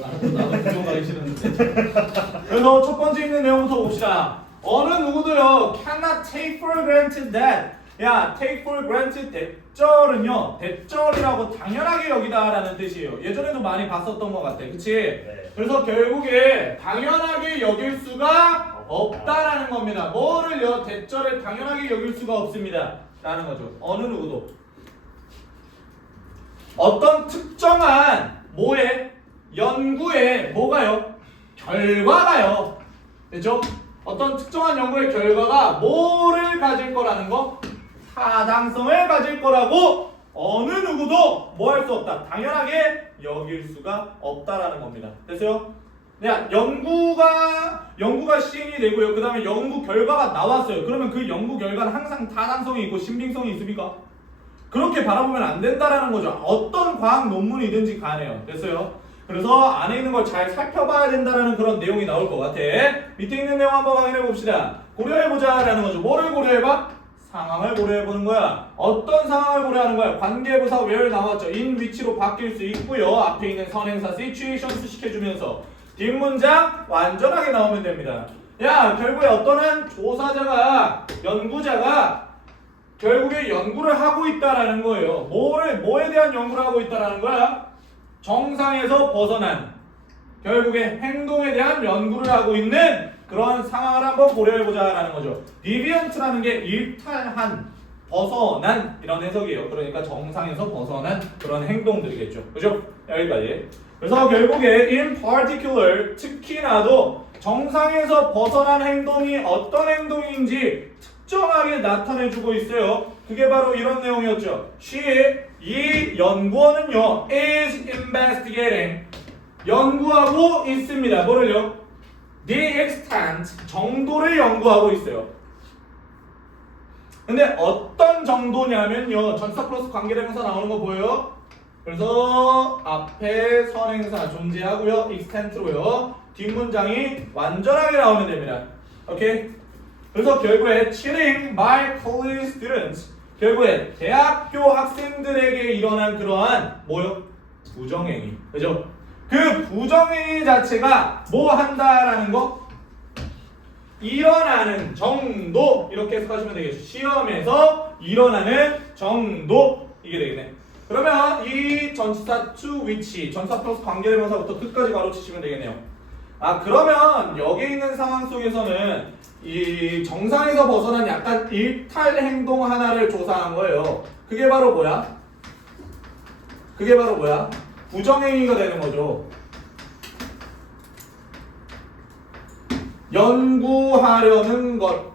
나도 부정 가기 싫은데. 그래서 첫 번째 있는 내용부터 봅시다. 어느 누구도요 cannot take for granted that. 야, take for granted 대절은요 대절이라고 당연하게 여기다라는 뜻이에요. 예전에도 많이 봤었던 것 같아, 그치? 네. 그래서 결국에 당연하게 여길 수가 없다라는 겁니다. 뭐를요? 대절을 당연하게 여길 수가 없습니다 라는 거죠. 어느 누구도 어떤 특정한 뭐에 연구에 뭐가요? 결과가요. 됐죠? 어떤 특정한 연구의 결과가 뭐를 가질 거라는 거? 타당성을 가질 거라고 어느 누구도 뭐 할 수 없다. 당연하게 여길 수가 없다라는 겁니다. 됐어요? 야, 연구가 시행이 되고요. 그 다음에 연구 결과가 나왔어요. 그러면 그 연구 결과는 항상 타당성이 있고 신빙성이 있습니까? 그렇게 바라보면 안 된다라는 거죠. 어떤 과학 논문이든지 간에요. 됐어요? 그래서 안에 있는 걸 잘 살펴봐야 된다라는 그런 내용이 나올 것 같아. 밑에 있는 내용 한번 확인해 봅시다. 고려해보자라는 거죠. 뭐를 고려해봐? 상황을 고려해보는 거야. 어떤 상황을 고려하는 거야? 관계부사 where 나왔죠. in which로 바뀔 수 있고요. 앞에 있는 선행사 situation 수식해주면서 뒷문장 완전하게 나오면 됩니다. 야, 결국에 어떤 한 조사자가 연구자가 결국에 연구를 하고 있다라는 거예요. 뭐에 대한 연구를 하고 있다라는 거야? 정상에서 벗어난 결국에 행동에 대한 연구를 하고 있는 그런 상황을 한번 고려해보자라는 거죠. deviant라는 게 일탈한, 벗어난 이런 해석이에요. 그러니까 정상에서 벗어난 그런 행동들이겠죠. 그죠? 여기까지. 그래서 결국에 in particular, 특히나도 정상에서 벗어난 행동이 어떤 행동인지 특정하게 나타내주고 있어요. 그게 바로 이런 내용이었죠. 이 연구원은요 is investigating, 연구하고 있습니다. 뭐를요? the extent, 정도를 연구하고 있어요. 근데 어떤 정도냐면요, 전치사 플러스 관계대명사 나오는 거 보여요? 그래서 앞에 선행사 존재하고요, extent로요, 뒷문장이 완전하게 나오면 됩니다. 오케이? 그래서 결국에 cheating my college students, 결국에 대학교 학생들에게 일어난 그러한 뭐요? 부정행위. 그죠? 그 부정행위 자체가 뭐 한다라는 거? 일어나는 정도, 이렇게 해석하시면 되겠죠. 시험에서 일어나는 정도, 이게 되겠네. 그러면 이 전치사 to which, 전치사 플러스 관계대명사부터 끝까지 가로치시면 되겠네요. 아, 그러면 여기 있는 상황 속에서는 이 정상에서 벗어난 약간 일탈 행동 하나를 조사한 거예요. 그게 바로 뭐야? 부정행위가 되는 거죠. 연구하려는 것.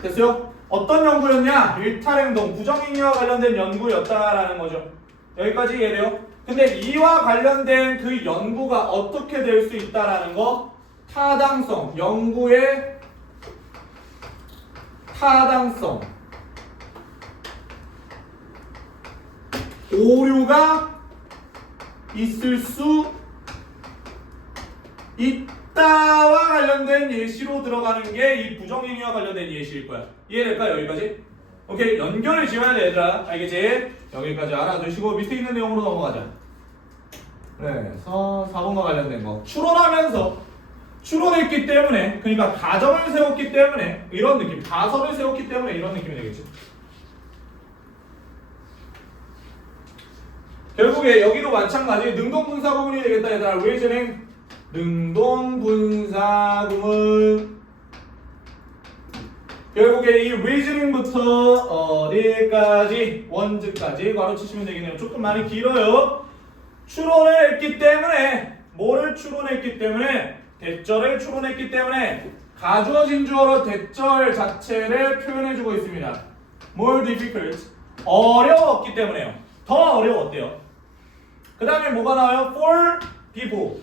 됐어요? 어떤 연구였냐? 일탈행동, 부정행위와 관련된 연구였다라는 거죠. 여기까지 이해돼요? 근데 이와 관련된 그 연구가 어떻게 될 수 있다라는 거? 타당성, 연구의 타당성, 오류가 있을 수 있다와 관련된 예시로 들어가는 게 이 부정행위와 관련된 예시일 거야. 이해될까? 여기까지? 오케이, 연결을 지어야 돼 얘들아. 알겠지? 여기까지 알아두시고 밑에 있는 내용으로 넘어가자. 그래서 4번과 관련된 거 추론했기 때문에, 그러니까 가정을 세웠기 때문에 이런 느낌, 가설을 세웠기 때문에 이런 느낌이 되겠지. 결국에 여기도 마찬가지 능동분사 구문이 되겠다 얘들아. reasoning, 능동분사 구문. 결국에 이 reasoning부터 어디까지? 원즈까지 괄호치시면 되겠네요. 조금 많이 길어요. 추론을 했기 때문에, 뭐를 추론했기 때문에? 대절을 추론했기 때문에 가주어진 주어로 대절 자체를 표현해주고 있습니다. more difficult, 어려웠기 때문에요. 더 어려웠대요. 그 다음에 뭐가 나와요? for people,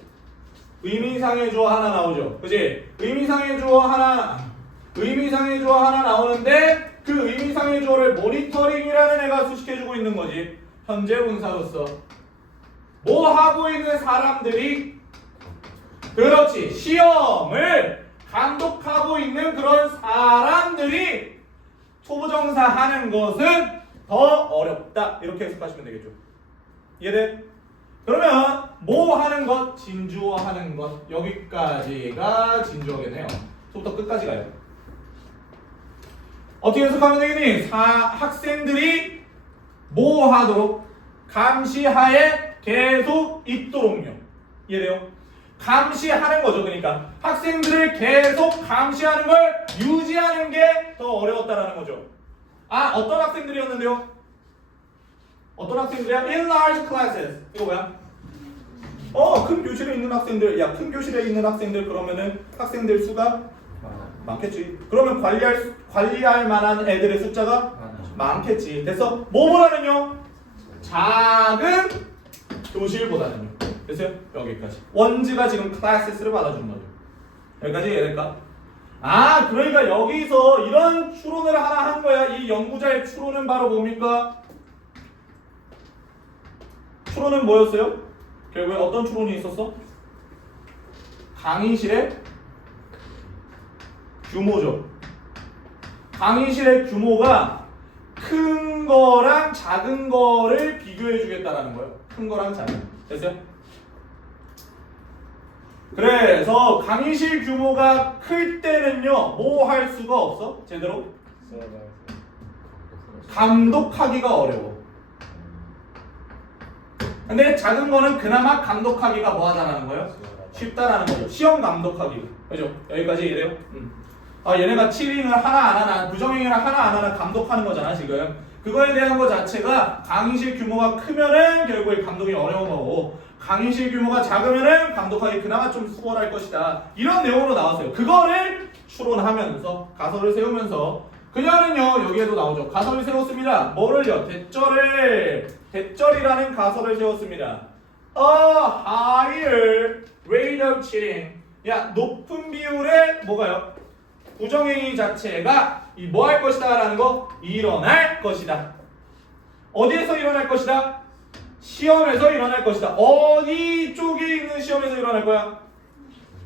의미상의 주어 하나 나오죠. 그치? 의미상의 주어 하나 나오는데 그 의미상의 주어를 모니터링이라는 애가 수식해주고 있는 거지. 현재 분사로서 뭐 하고 있는 사람들이, 그렇지, 시험을 감독하고 있는 그런 사람들이 초부정사 하는 것은 더 어렵다, 이렇게 해석하시면 되겠죠. 이해돼? 그러면 뭐 하는 것? 진주어 하는 것. 여기까지가 진주어겠네요. 부터 끝까지 가요. 어떻게 해석하면 되겠니? 학생들이 뭐 하도록? 감시하에 계속 있도록요. 이해돼요? 감시하는 거죠. 그러니까 학생들을 계속 감시하는 걸 유지하는 게 더 어려웠다라는 거죠. 아, 어떤 학생들이었는데요? 어떤 학생들이야? In large classes. 이거 뭐야? 큰 교실에 있는 학생들. 야, 큰 교실에 있는 학생들 그러면은 학생들 수가 많겠지. 그러면 관리할 만한 애들의 숫자가 많겠지. 됐어? 뭐보다는요? 작은 교실보다는요. 됐어요? 여기까지. 원즈가 지금 classes를 받아주는 거죠. 여기까지 이해될까? 아, 그러니까 여기서 이런 추론을 하나 한 거야. 이 연구자의 추론은 바로 뭡니까? 추론은 뭐였어요? 결국에 어떤 추론이 있었어? 강의실의 규모죠. 강의실의 규모가 큰 거랑 작은 거를 비교해 주겠다라는 거예요. 큰 거랑 작은. 됐어요? 그래서 강의실 규모가 클 때는요, 뭐 할 수가 없어? 제대로? 감독하기가 어려워. 근데 작은 거는 그나마 감독하기가 뭐 하다라는 거예요? 쉽다라는 거죠. 시험 감독하기. 그죠? 여기까지 이해돼요? 얘네가 7행을 하나 안 하나, 부정행위를 하나 안 하나 감독하는 거잖아, 지금. 그거에 대한 거 자체가 강의실 규모가 크면은 결국에 감독이 어려운 거고, 강의실 규모가 작으면은 감독하기 그나마 좀 수월할 것이다. 이런 내용으로 나왔어요. 그거를 추론하면서, 가설을 세우면서, 그녀는요, 여기에도 나오죠. 가설을 세웠습니다. 뭐를요? 대절이라는 가설을 세웠습니다. A higher rate of cheating. 야, 높은 비율의 뭐가요? 부정행위 자체가 뭐 할 것이다 라는 거? 일어날 것이다. 어디에서 일어날 것이다? 시험에서 일어날 것이다. 어디 쪽에 있는 시험에서 일어날 거야?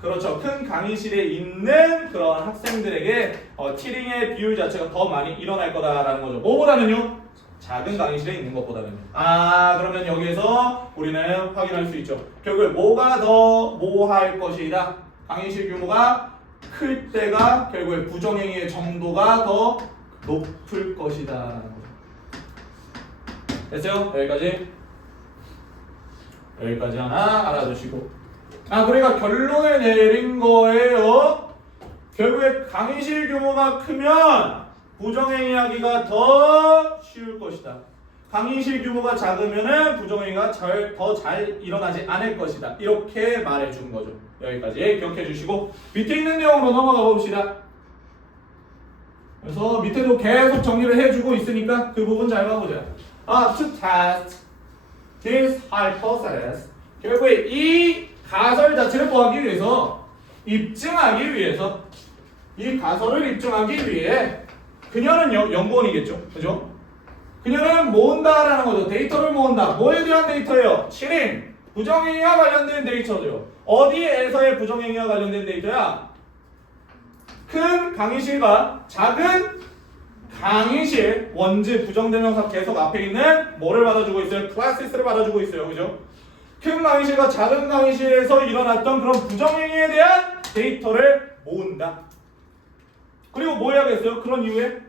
그렇죠. 큰 강의실에 있는 그런 학생들에게 티링의 비율 자체가 더 많이 일어날 거다라는 거죠. 뭐보다는요? 작은 강의실에 있는 것보다는요. 그러면 여기에서 우리는 확인할 수 있죠. 결국에 뭐가 더 뭐 할 것이다. 강의실 규모가 클 때가 결국에 부정행위의 정도가 더 높을 것이다 라는 거죠. 됐어요? 여기까지 하나 알아두시고, 그러니까 결론을 내린 거예요. 결국에 강의실 규모가 크면 부정행위하기가 더 쉬울 것이다. 강의실 규모가 작으면은 부정행위가 더 잘 일어나지 않을 것이다. 이렇게 말해준 거죠. 여기까지 기억해 주시고, 밑에 있는 내용으로 넘어가 봅시다. 그래서 밑에도 계속 정리를 해주고 있으니까 그 부분 잘 봐보자. To test this hypothesis. 결국에 이 가설 자체를 구하기 위해서, 입증하기 위해서, 이 가설을 입증하기 위해 그녀는요, 연구원이겠죠. 그죠? 그녀는 모은다라는 거죠. 데이터를 모은다. 뭐에 대한 데이터예요? 치링. 부정행위와 관련된 데이터죠. 어디에서의 부정행위와 관련된 데이터야? 큰 강의실과 작은 강의실, 원즈 부정대명사 계속 앞에 있는 뭐를 받아주고 있어요? 클래스를 받아주고 있어요. 그죠? 큰 강의실과 작은 강의실에서 일어났던 그런 부정행위에 대한 데이터를 모은다. 그리고 뭐 해야겠어요? 그런 이후에?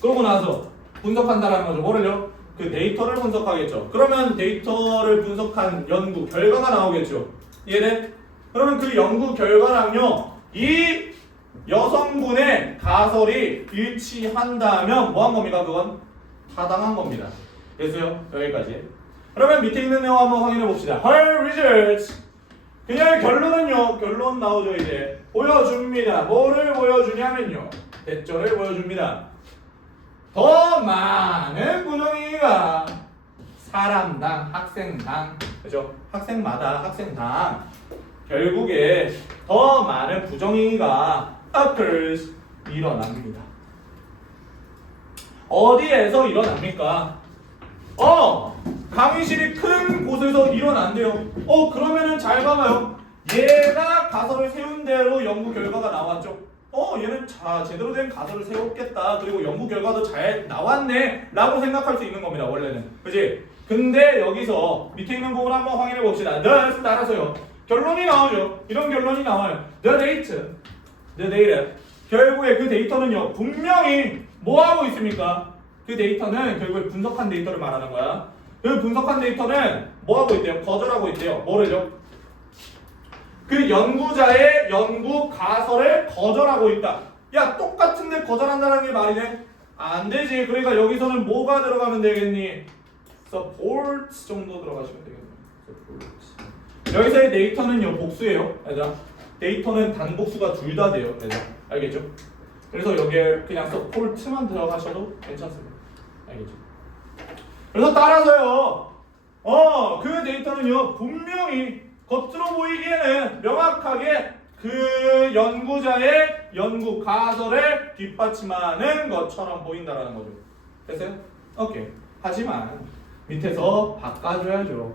그러고 나서 분석한다라는 거죠. 뭐를요? 그 데이터를 분석하겠죠. 그러면 데이터를 분석한 연구 결과가 나오겠죠. 이해돼? 그러면 그 연구 결과랑요, 이 여성분의 가설이 일치한다면 뭐 한 겁니까? 그건 타당한 겁니다. 됐어요? 여기까지. 그러면 밑에 있는 내용 한번 확인해 봅시다. Her results. 그녀의 결론은요, 결론 나오죠. 이제 보여줍니다. 뭐를 보여주냐면요, 대절을 보여줍니다. 더 많은 부정행위가 사람당, 학생당, 그죠? 학생마다, 학생당 결국에 더 많은 부정행위가 occurs, 일어납니다. 어디에서 일어납니까? 강의실이 큰 곳에서 일어난대요. 그러면은 잘 봐봐요. 얘가 가설을 세운 대로 연구 결과가 나왔죠. 얘는 제대로 된 가설을 세웠겠다. 그리고 연구 결과도 잘 나왔네 라고 생각할 수 있는 겁니다. 원래는. 그지? 근데 여기서 밑에 있는 부분 한번 확인해 봅시다. thus 따라서요. 결론이 나오죠. 이런 결론이 나와요. the data. 결국에 그 데이터는요. 분명히 뭐 하고 있습니까? 그 데이터는 결국에 분석한 데이터를 말하는 거야. 그 분석한 데이터는 뭐 하고 있대요? 거절하고 있대요. 뭐래죠? 그 연구자의 연구 가설을 거절하고 있다. 야, 똑같은데 거절한다는 게 말이 돼? 안 되지. 그러니까 여기서는 뭐가 들어가면 되겠니? support 정도 들어가시면 되겠네. support. 여기서의 데이터는요, 복수예요. 얘들아. 데이터는 단복수가 둘 다 돼요. 얘들아. 알겠죠? 그래서 여기에 그냥 support만 들어가셔도 괜찮습니다. 알겠죠? 그래서 따라서요, 그 데이터는요, 분명히 겉으로 보이기에는 명확하게 그 연구자의 연구 가설을 뒷받침하는 것처럼 보인다라는 거죠. 됐어요? 오케이. 하지만 밑에서 바꿔줘야죠.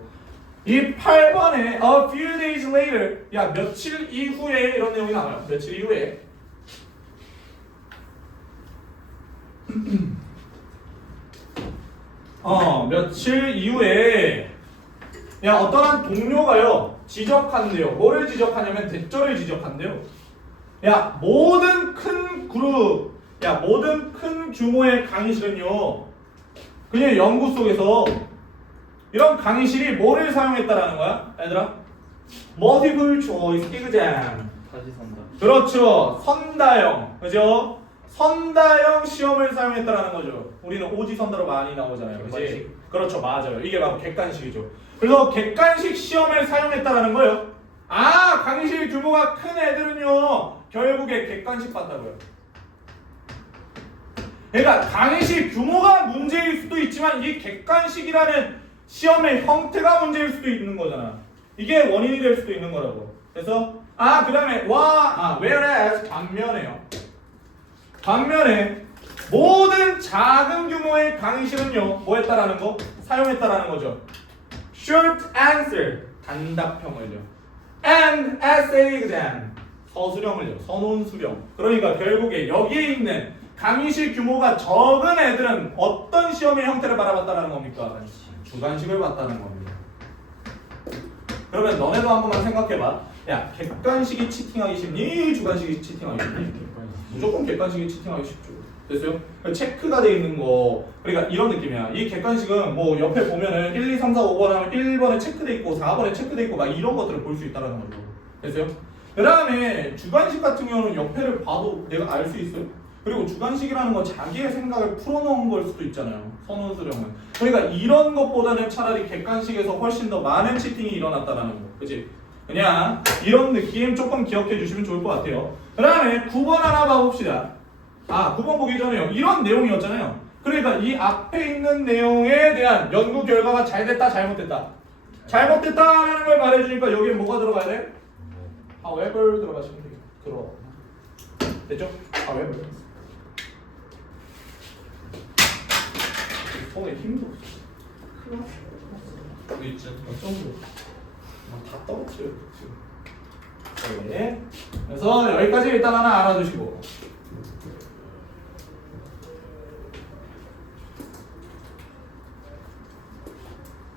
이 8번에 a few days later, 야, 며칠 이후에 이런 내용이 나와요. 며칠 이후에. 며칠 이후에 야, 어떠한 동료가요 지적한대요. 뭐를 지적하냐면 대절을 지적한대요. 야, 모든 큰 그룹, 모든 큰 규모의 강의실은요, 그냥 연구 속에서 이런 강의실이 뭐를 사용했다라는 거야, 얘들아? Multiple choice exam. 다시 선다. 그렇죠. 선다형, 그죠? 선다형 시험을 사용했다라는 거죠. 우리는 오지선다로 많이 나오잖아요. 그치? 객관식. 그렇죠. 맞아요. 이게 바로 객관식이죠. 그래서 객관식 시험을 사용했다라는 거예요. 강의실 규모가 큰 애들은요, 결국에 객관식 봤다고요. 그러니까 강의실 규모가 문제일 수도 있지만 이 객관식이라는 시험의 형태가 문제일 수도 있는 거잖아. 이게 원인이 될 수도 있는 거라고. 그래서 그 다음에 whereas 반면에 모든 작은 규모의 강의실은요, 뭐 했다라는 거? 사용했다라는 거죠. short answer, 단답형을요. and essay exam, 서술형을요. 선논수령. 그러니까 결국에 여기에 있는 강의실 규모가 적은 애들은 어떤 시험의 형태를 바라봤다라는 겁니까? 주관식을 봤다는 겁니다. 그러면 너네도 한 번만 생각해봐. 야, 객관식이 치팅하기 쉽니? 주관식이 치팅하기 쉽니? 무조건 객관식이 치팅하기 쉽죠. 됐어요? 체크가 돼 있는 거, 그러니까 이런 느낌이야. 이 객관식은 뭐 옆에 보면은 1, 2, 3, 4, 5번 하면 1번에 체크돼 있고 4번에 체크돼 있고 막 이런 것들을 볼 수 있다는 거죠. 됐어요? 그 다음에 주관식 같은 경우는 옆에를 봐도 내가 알 수 있어요. 그리고 주관식이라는 건 자기의 생각을 풀어놓은 걸 수도 있잖아요. 선원수령은. 그러니까 이런 것보다는 차라리 객관식에서 훨씬 더 많은 치팅이 일어났다는 거. 그치? 그냥 이런 느낌 조금 기억해 주시면 좋을 것 같아요. 그 다음에 9번 하나 봐봅시다. 9번 보기 전에요. 이런 내용이었잖아요. 그러니까 이 앞에 있는 내용에 대한 연구 결과가 잘 됐다, 잘못됐다. 잘못됐다라는 걸 말해주니까 여기에 뭐가 들어가야 돼? however 들어가시면 돼요. 됐죠? however. 손에 힘도 없어. 큰일 났어. 어쩐지. 다 떨어뜨려요, 지금. 네. 그래서 여기까지 일단 하나 알아두시고.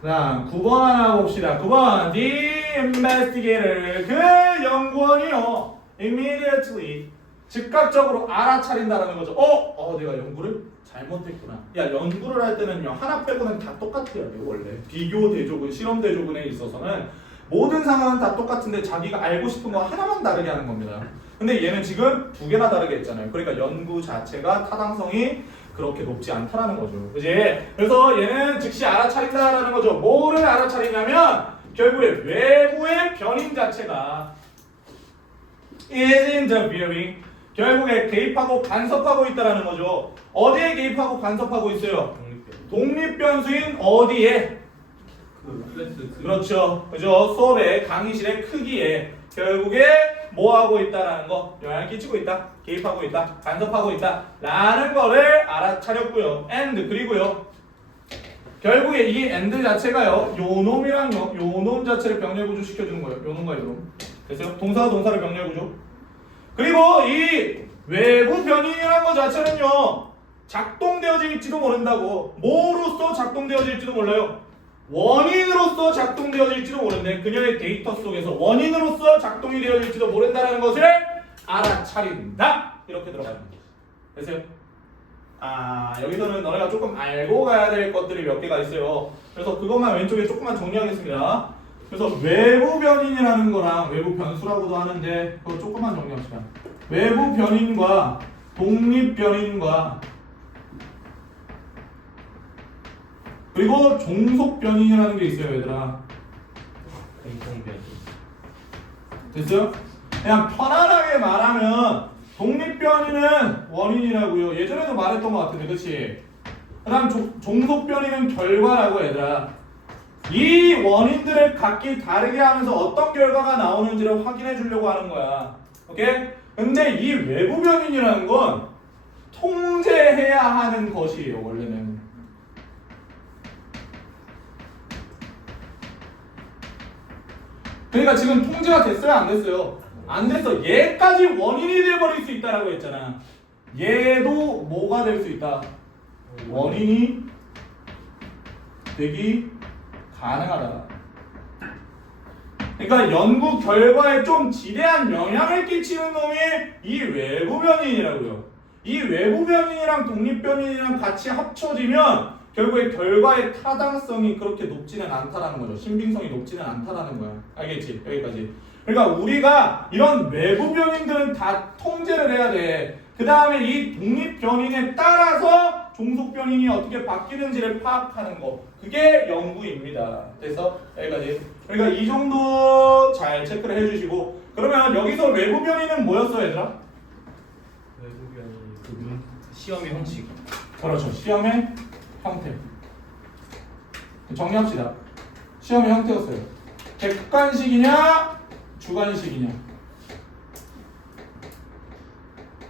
자, 9번 하나 봅시다. 9번. The investigator. 그 연구원이요. immediately. 즉각적으로 알아차린다라는 거죠. 내가 연구를 잘못했구나. 야, 연구를 할 때는요, 하나 빼고는 다 똑같아요, 원래. 비교 대조군, 실험 대조군에 있어서는 모든 상황은 다 똑같은데 자기가 알고 싶은 거 하나만 다르게 하는 겁니다. 근데 얘는 지금 두 개나 다르게 했잖아요. 그러니까 연구 자체가 타당성이 그렇게 높지 않다라는 거죠. 그지? 그래서 얘는 즉시 알아차린다라는 거죠. 뭐를 알아차리냐면 결국에 외부의 변인 자체가 is interfering, 결국에 개입하고 간섭하고 있다라는 거죠. 어디에 개입하고 간섭하고 있어요? 독립변수인 어디에? 그렇죠. 그죠? 수업의 강의실의 크기에 결국에 뭐 하고 있다라는 거, 영향을 끼치고 있다, 개입하고 있다, 간섭하고 있다 라는 거를 알아차렸고요. and 그리고요, 결국에 이 and 자체가요, 요놈이랑요, 요놈 자체를 병렬구조 시켜주는 거예요. 요놈과 요놈. 그래서 동사와 동사를 병렬구조. 그리고 이 외부 변인이라는 것 자체는요 작동되어질지도 모른다고. 뭐로서 작동되어질지도 몰라요. 원인으로서 작동되어질지도 모르는데 그녀의 데이터 속에서 원인으로서 작동이 되어질지도 모른다는 것을 알아차린다. 이렇게 들어가는 거죠. 됐어요? 여기서는 너네가 조금 알고 가야 될 것들이 몇 개가 있어요. 그래서 그것만 왼쪽에 조금만 정리하겠습니다. 그래서 외부 변인이라는 거랑 외부 변수라고도 하는데 그거 조금만 정리합시다. 외부 변인과 독립 변인과 그리고 종속 변인이라는 게 있어요, 얘들아. 공통 변인. 됐어요? 그냥 편안하게 말하면 독립 변인은 원인이라고요. 예전에도 말했던 것 같은데, 그렇지? 그다음 종속 변인은 결과라고, 얘들아. 이 원인들을 각기 다르게 하면서 어떤 결과가 나오는지를 확인해 주려고 하는 거야. 오케이? 근데 이 외부 변인이라는 건 통제해야 하는 것이에요, 원래는. 그러니까 지금 통제가 됐어요, 안 됐어요? 안 됐어. 얘까지 원인이 돼버릴 수 있다라고 했잖아. 얘도 뭐가 될 수 있다? 원인이 되기 가능하다. 그러니까 연구 결과에 좀 지대한 영향을 끼치는 놈이 이 외부 변인이라고요. 이 외부 변인이랑 독립 변인이랑 같이 합쳐지면 결국에 결과의 타당성이 그렇게 높지는 않다라는 거죠. 신빙성이 높지는 않다라는 거야. 알겠지? 여기까지. 그러니까 우리가 이런 외부 변인들은 다 통제를 해야 돼. 그 다음에 이 독립 변인에 따라서 종속 변인이 어떻게 바뀌는지를 파악하는 거. 그게 연구입니다. 그래서 여기까지. 그러니까 이 정도 잘 체크를 해주시고, 그러면 여기서 외부 변인은 뭐였어, 얘들아? 외부 변인 시험의 형식. 그렇죠. 시험의 형태. 정리합시다. 시험의 형태였어요. 객관식이냐 주관식이냐.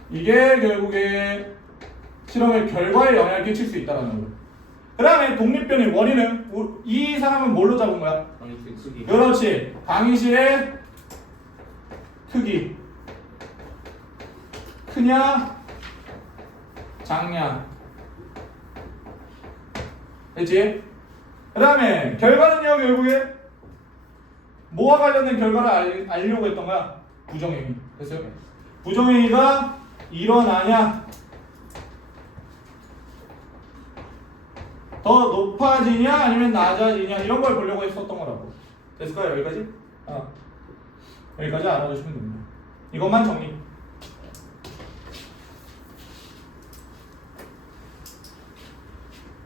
이게 결국에 실험의 결과에 영향을 끼칠 수 있다는 거예요. 그 다음에 독립변인 원인은 이 사람은 뭘로 잡은 거야? 강의실 크기. 그렇지. 강의실의 크기. 크냐 작냐. 됐지? 그 다음에 결과는요, 결국에 뭐와 관련된 결과를 알려고 했던 거야? 부정행위. 됐어요? 부정행위가 일어나냐 더 높아지냐 아니면 낮아지냐 이런 걸 보려고 했었던 거라고. 됐을까요? 여기까지? 여기까지 알아두시면 됩니다. 이것만 정리.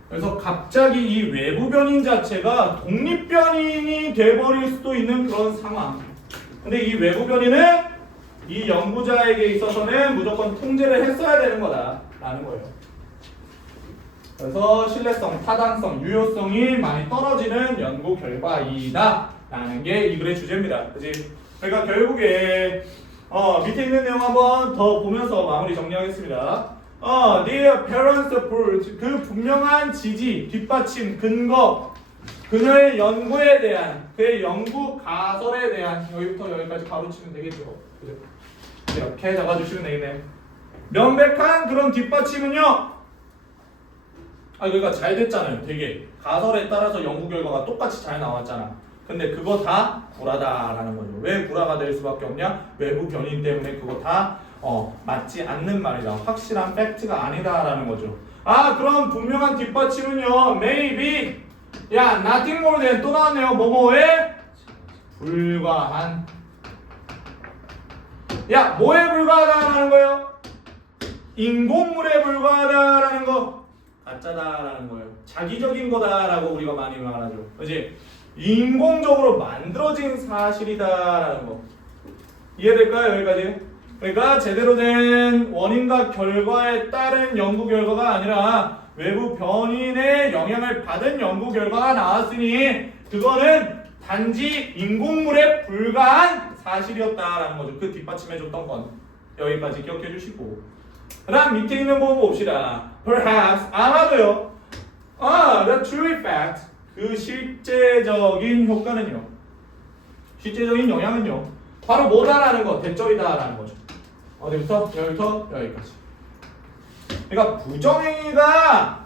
그래서 갑자기 이 외부 변인 자체가 독립 변인이 돼버릴 수도 있는 그런 상황. 근데 이 외부 변인은 이 연구자에게 있어서는 무조건 통제를 했어야 되는 거다라는 거예요. 그래서 신뢰성, 타당성, 유효성이 많이 떨어지는 연구 결과이다라는 게 이 글의 주제입니다. 그치? 그러니까 결국에 밑에 있는 내용 한번 더 보면서 마무리 정리하겠습니다. The apparent support, 그 분명한 지지, 뒷받침, 근거, 그녀의 연구에 대한, 그의 연구 가설에 대한, 여기부터 여기까지 가로치면 되겠죠. 그죠? 이렇게 적어주시면 되겠네요. 명백한 그런 뒷받침은요, 그러니까 잘 됐잖아요. 되게 가설에 따라서 연구 결과가 똑같이 잘 나왔잖아. 근데 그거 다 구라다라는 거죠. 왜 구라가 될 수밖에 없냐? 외부 변인 때문에 그거 다 맞지 않는 말이다. 확실한 팩트가 아니다라는 거죠. 그럼 분명한 뒷받침은요, maybe, nothing more than 또 나왔네요. 뭐뭐에 불과한. 뭐에 불과하다라는 거예요? 인공물에 불과하다라는 거. 가짜다라는 거예요. 자기적인 거다라고 우리가 많이 말하죠. 그렇지? 인공적으로 만들어진 사실이다라는 거. 이해될까요? 여기까지? 그러니까 제대로 된 원인과 결과에 따른 연구 결과가 아니라 외부 변인의 영향을 받은 연구 결과가 나왔으니 그거는 단지 인공물에 불과한 사실이었다라는 거죠. 그 뒷받침해줬던 건. 여기까지 기억해 주시고, 그 다음 밑에 있는 부분 봅시다. Perhaps, 아마도요. The true effect, 그 실제적인 효과는요, 실제적인 영향은요, 바로 뭐다라는 거, 대절이다라는 거죠. 어디부터? 여기부터 여기까지. 그러니까 부정행위가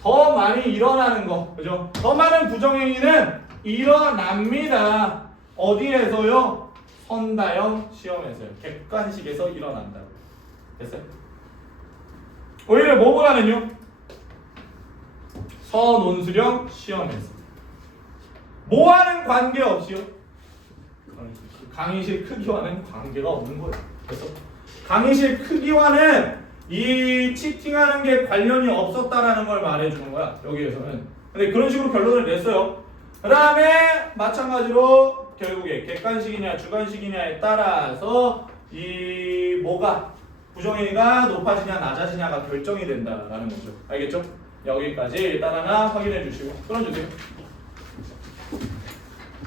더 많이 일어나는 거, 그죠? 더 많은 부정행위는 일어납니다. 어디에서요? 선다형 시험에서요. 객관식에서 일어난다고. 됐어요? 오히려 뭐보다는요? 서논술형 시험에서. 뭐와는 관계없이요? 강의실 크기와는 관계가 없는 거예요. 그래서 강의실 크기와는 이 치팅하는 게 관련이 없었다라는 걸 말해주는 거야. 여기에서는. 근데 그런 식으로 결론을 냈어요. 그 다음에 마찬가지로 결국에 객관식이냐 주관식이냐에 따라서 이 뭐가 부정행위가 높아지냐 낮아지냐가 결정이 된다라는 거죠. 알겠죠? 여기까지 일단 하나 확인해 주시고 끊어주세요.